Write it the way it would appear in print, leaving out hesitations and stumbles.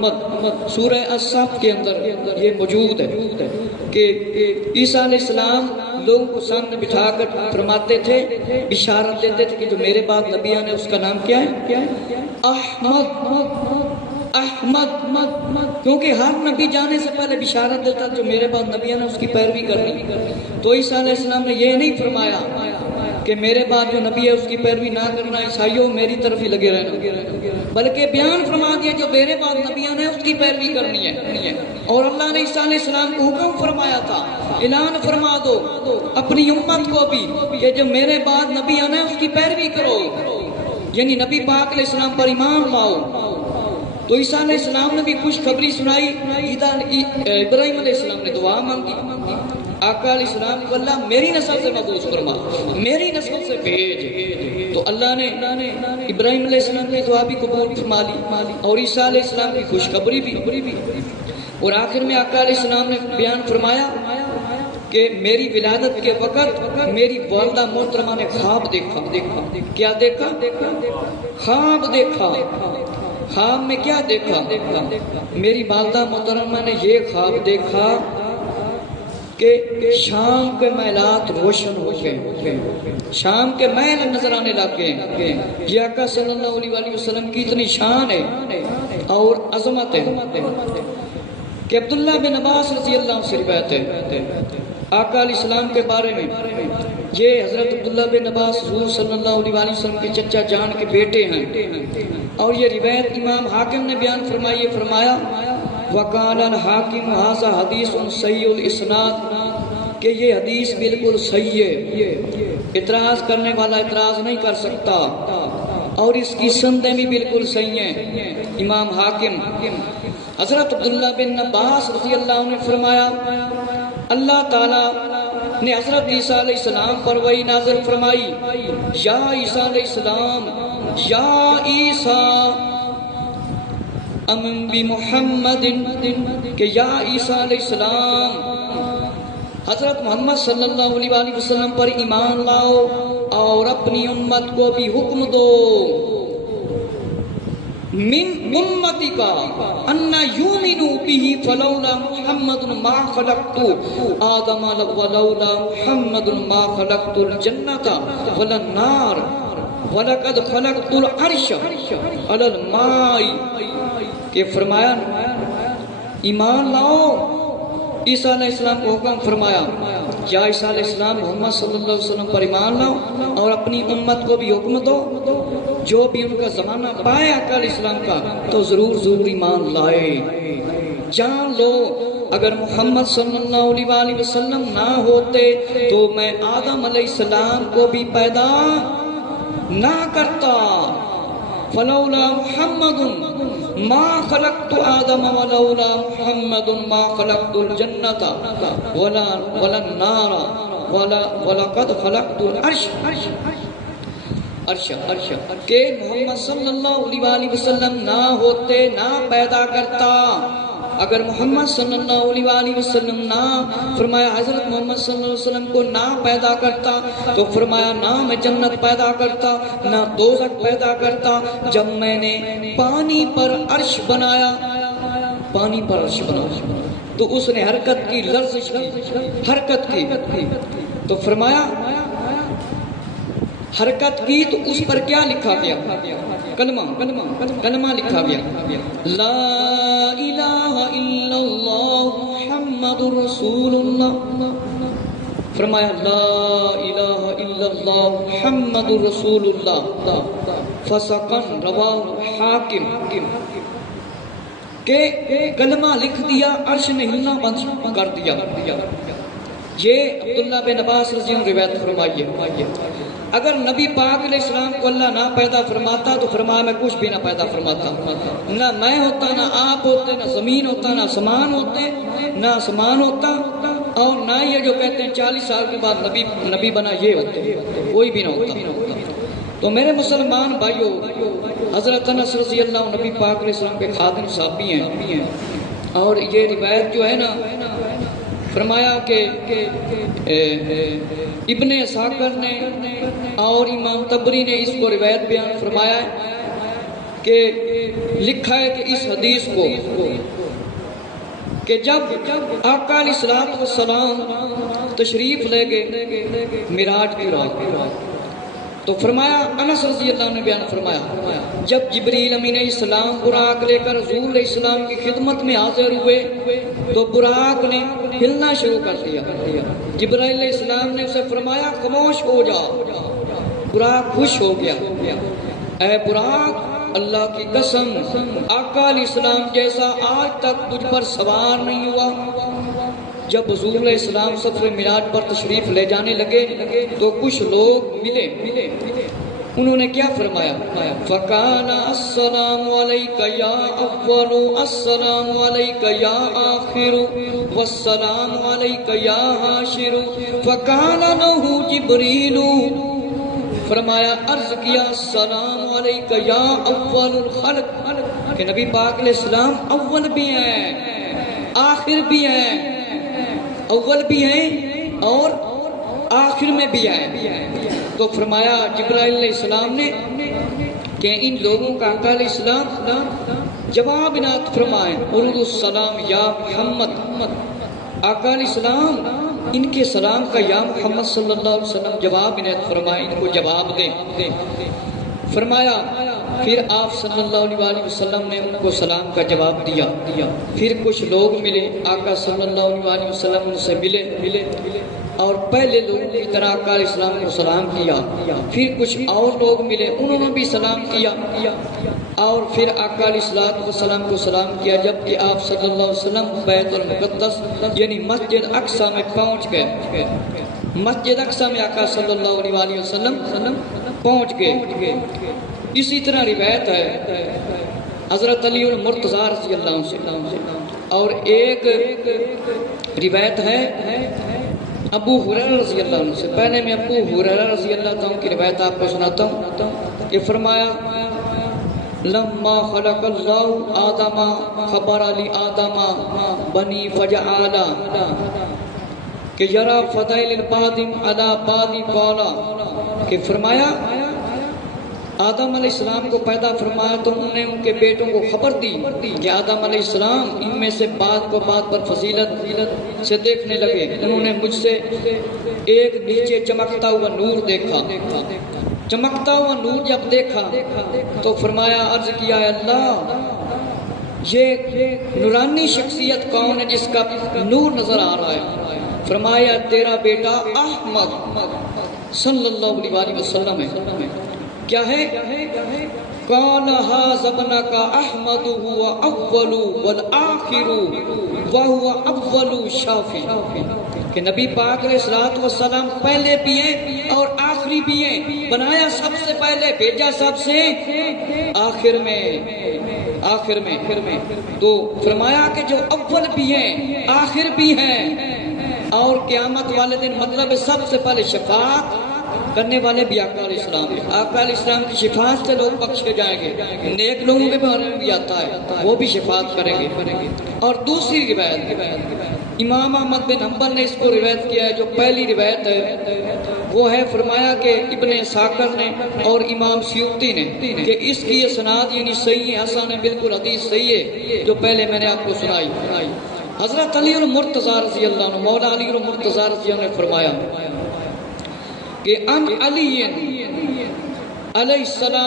محمد سورہ الصف کے اندر یہ موجود ہے کہ عیسیٰ علیہ السلام لوگوں کو سامنے بٹھا کر فرماتے تھے، بشارت دیتے تھے کہ جو میرے بعد نبی آنے اس کا نام کیا ہے؟ احمد، احمد، کیونکہ ہر نبی جانے سے پہلے بشارت دیتا جو میرے بعد نبی آنے اس کی پیروی کرنی۔ تو عیسیٰ علیہ السلام نے یہ نہیں فرمایا کہ میرے بعد جو نبی ہے اس کی پیروی نہ کرنا، عیسائیوں میری طرف ہی لگے رہنا، بلکہ بیان فرما دیا جو میرے بعد نبی آنے اس کی پیروی کرنی ہے۔ اور اللہ نے عیسیٰ علیہ السلام کو حکم فرمایا تھا، اعلان فرما دو اپنی امت کو بھی کہ جو میرے بعد نبی آنا ہے اس کی پیروی کرو، یعنی نبی پاک علیہ السلام پر ایمان لاؤ۔ تو عیسیٰ علیہ السلام نے بھی خوشخبری سنائی، ابراہیم علیہ السلام نے دعا مانگی، آقا علیہ السلام کو اللہ میری نسل سے مبعوث فرما، میری نسل سے بھیج۔ تو اللہ نے ابراہیم علیہ السلام کی دعا بھی قبول فرما لی اور عیسیٰ علیہ السلام کی خوشخبری بھی۔ اور آخر میں آقا علیہ السلام نے بیان فرمایا کہ میری ولادت کے وقت میری والدہ محترمہ نے خواب دیکھا۔ کیا دیکھا؟ خواب دیکھا۔ خواب میں کیا دیکھا؟ میری والدہ محترمہ نے یہ خواب دیکھا کہ شام کے محلات روشن ہو گئے، شام کے محل نظر آنے لگ گئے۔ یہ آقا صلی اللہ علیہ وسلم کی اتنی شان ہے اور عظمت ہے کہ عبداللہ بن عباس رضی اللہ عنہ سے روایت ہے آقا علیہ السلام کے بارے میں، یہ حضرت عبداللہ بن عباس حضور صلی اللہ علیہ وسلم کے چچا جان کے بیٹے ہیں، اور یہ روایت امام حاکم نے بیان فرمائی، فرمایا وَقَالَ الْحَاكِمُ هَذَا حَدِيثٌ صَحِيحُ الْإِسْنَادِ کہ یہ حدیث بالکل صحیح ہے، اعتراض کرنے والا اعتراض نہیں کر سکتا، اور اس کی سندیں بھی بالکل صحیح ہیں۔ امام حاکم حضرت عبداللہ بن عباس رضی اللہ عنہ نے فرمایا اللہ تعالیٰ نے حضرت عیسیٰ علیہ السلام پر وحی نازل فرمائی، یا عیسیٰ علیہ السلام، یا عیسیٰ امن بمحمد کہ یا عیسیٰ علیہ السلام حضرت محمد صلی اللہ علیہ وسلم پر ایمان لاؤ اور اپنی امت کو بھی حکم دو، من امتی کا انا یومنو بھی فلولا محمد ما خلقت آدم ولولا محمد ما خلقت الجنت ولا النار وَلَقَدْ خَلَقْتُ الْعَرْشَ عَلَى الْمَاءِ کہ فرمایا ایمان لاؤ، عیسیٰ علیہ السلام کو حکم فرمایا یا عیسیٰ علیہ السلام محمد صلی اللہ علیہ وسلم پر ایمان لاؤ اور اپنی امت کو بھی حکم دو، جو بھی ان کا زمانہ پائے آقا علیہ السلام کا تو ضرور ایمان لائے۔ جان لو اگر محمد صلی اللہ علیہ وسلم نہ ہوتے تو میں آدم علیہ السلام کو بھی پیدا نہ کرتا، فلولا محمد ما خلقت آدم ولولا محمد ما خلقت الجنت ولا النار ولقد خلقت العرش کہ محمد صلی اللہ علیہ وسلم نہ ہوتے نہ پیدا کرتا، اگر محمد صلی اللہ علیہ وسلم نہ فرمایا حضرت محمد صلی اللہ علیہ وسلم کو نہ پیدا کرتا تو فرمایا نہ میں جنت پیدا کرتا نہ دوزخ پیدا کرتا۔ جب میں نے پانی پر عرش بنایا، پانی پر عرش بنایا تو اس نے حرکت کی، لرزش کی، حرکت کی، تو فرمایا حرکت کی تو اس پر کیا لکھا گیا؟ کلمہ لکھا گیا، لا الہ الا اللہ محمد رسول اللہ۔ فرمایا لا الہ الا اللہ محمد رسول اللہ، فسقن رواہ حاکم کہ کلمہ لکھ دیا، عرش نے ہلنا بند کر دیا۔ یہ عبداللہ بن عباس رضی اللہ عنہ روایت فرمائیے، اگر نبی پاک علیہ السلام کو اللہ نہ پیدا فرماتا تو فرمایا میں کچھ بھی نہ پیدا فرماتا، نہ میں ہوتا، نہ آپ ہوتے، نہ زمین ہوتا، نہ آسمان ہوتے، نہ آسمان ہوتا، اور نہ یہ جو کہتے ہیں 40 سال کے بعد نبی بنا یہ ہوتے، کوئی بھی نہ ہوتا۔ تو میرے مسلمان بھائیو، حضرت انس رضی اللہ عنہ نبی پاک علیہ السلام کے خادم صحابی ہیں، اور یہ روایت جو ہے نا فرمایا کہ ابن اسحاق نے اور امام طبری نے اس کو روایت بیان فرمایا ہے کہ لکھا ہے کہ اس حدیث کو کہ جب آقا علیہ الصلوۃ والسلام تشریف لے گئے معراج کی رات، تو فرمایا، انس رضی اللہ عنہ نے بیان فرمایا، جب جبریل امین علیہ السلام براق لے کر حضور علیہ السلام کی خدمت میں حاضر ہوئے تو براق نے ہلنا شروع کر دیا۔ جبرائیل علیہ السلام نے اسے فرمایا خاموش ہو جا۔ براق خوش ہو گیا، اے براق، اللہ کی قسم آقا علیہ السلام جیسا آج تک تجھ پر سوار نہیں ہوا۔ جب حضور علیہ السلام سفر معراج پر تشریف لے جانے لگے تو کچھ لوگ ملے، انہوں نے کیا فرمایا؟ فَقَالَ السَّلَامُ عَلَيْكَ يَا أَوَّلُ السَّلَامُ عَلَيْكَ يَا آخِرُ وَالسَّلَامُ عَلَيْكَ يَا حَاشِرُ فَقَالَ لَهُ جِبْرِيلُ، فرمایا عرض کیا السلام علیکہ یا اول الخلق، کہ نبی پاک علیہ السلام اول بھی ہیں آخر بھی ہیں، اول بھی ہیں اور آخر میں بھی ہیں۔ تو فرمایا جبرائیل علیہ السلام نے کہ ان لوگوں کا آقا علیہ السلام جواب عنایت فرمائیں، ارد السلام یا محمد، آقا علیہ السلام ان کے سلام کا یا محمد صلی اللہ علیہ وسلم جواب عنایت فرمائیں، ان کو جواب دیں۔ فرمایا پھر آپ صلی اللہ علیہ وسلم نے ان کو سلام کا جواب دیا۔ پھر کچھ لوگ ملے، آقا صلی اللہ علیہ وسلم سے ملے اور پہلے لوگوں کی طرح آقا علیہ السلام کو سلام کیا۔ پھر کچھ اور لوگ ملے، انہوں نے بھی سلام کیا اور پھر آقا علیہ السلام کو سلام کیا، جبکہ آپ صلی اللہ علیہ وسلم بیت المقدس یعنی مسجد اقصی میں پہنچ گئے۔ مسجد اقصی میں آقا صلی اللہ علیہ وسلم پہنچ گئے۔ اسی طرح روایت ہے حضرت علی المرتضیٰ رضی اللہ عنہ سے، اور ایک روایت ہے ابو ہریرہ رضی اللہ عنہ سے۔ پہلے میں ابو ہریرہ رضی اللہ عنہ کی روایت آپ کو سناتا ہوں کہ فرمایا لما خلق اللہ آدم خبر علی آدم بنی فجعالا کہ یرا فضائل البادم علی بادی قولا، کہ فرمایا آدم علیہ السلام کو پیدا فرمایا تو انہوں نے ان کے بیٹوں کو خبر دی کہ آدم علیہ السلام ان میں سے بعض کو بعض پر فضیلت سے دیکھنے لگے۔ انہوں نے مجھ سے ایک نیچے چمکتا ہوا نور دیکھا، چمکتا ہوا نور جب دیکھا تو فرمایا عرض کیا اے اللہ یہ نورانی شخصیت کون ہے جس کا نور نظر آ رہا ہے؟ فرمایا تیرا بیٹا احمد صلی اللہ علیہ وسلم ہے۔ کیا ہے؟ قال ھذا ابنک احمد هو اول والآخر وهو اول شافع، کہ نبی پاک علیہ الصلوۃ والسلام پہلے بھی ہیں اور آخری بھی ہیں، بنایا سب سے پہلے، بھیجا سب سے آخر میں۔ تو فرمایا کہ جو اول بھی ہیں آخر بھی ہیں اور قیامت والے دن مطلب سب سے پہلے شفاعت کرنے والے بھی آقا علیہ السلام ہیں۔ آقا علیہ السلام کی شفاعت سے لوگ بخشے جائیں گے، نیک لوگوں کے بارے میں بھی آتا ہے وہ بھی شفاعت کریں گے۔ اور دوسری روایت امام احمد بن حنبل نے اس کو روایت کیا ہے، جو پہلی روایت ہے وہ ہے فرمایا کہ ابن ساکر نے اور امام سیوطی نے کہ اس کی اسناد یعنی صحیح ہے، حسن ہے، بالکل حدیث صحیح ہے جو پہلے میں نے آپ کو سنائی۔ حضرت علی المرتضیٰ رضی اللہ عنہ، مولا علی المرتضیٰ رضی اللہ عنہ نے فرمایا کہ ان علی علیہ السلام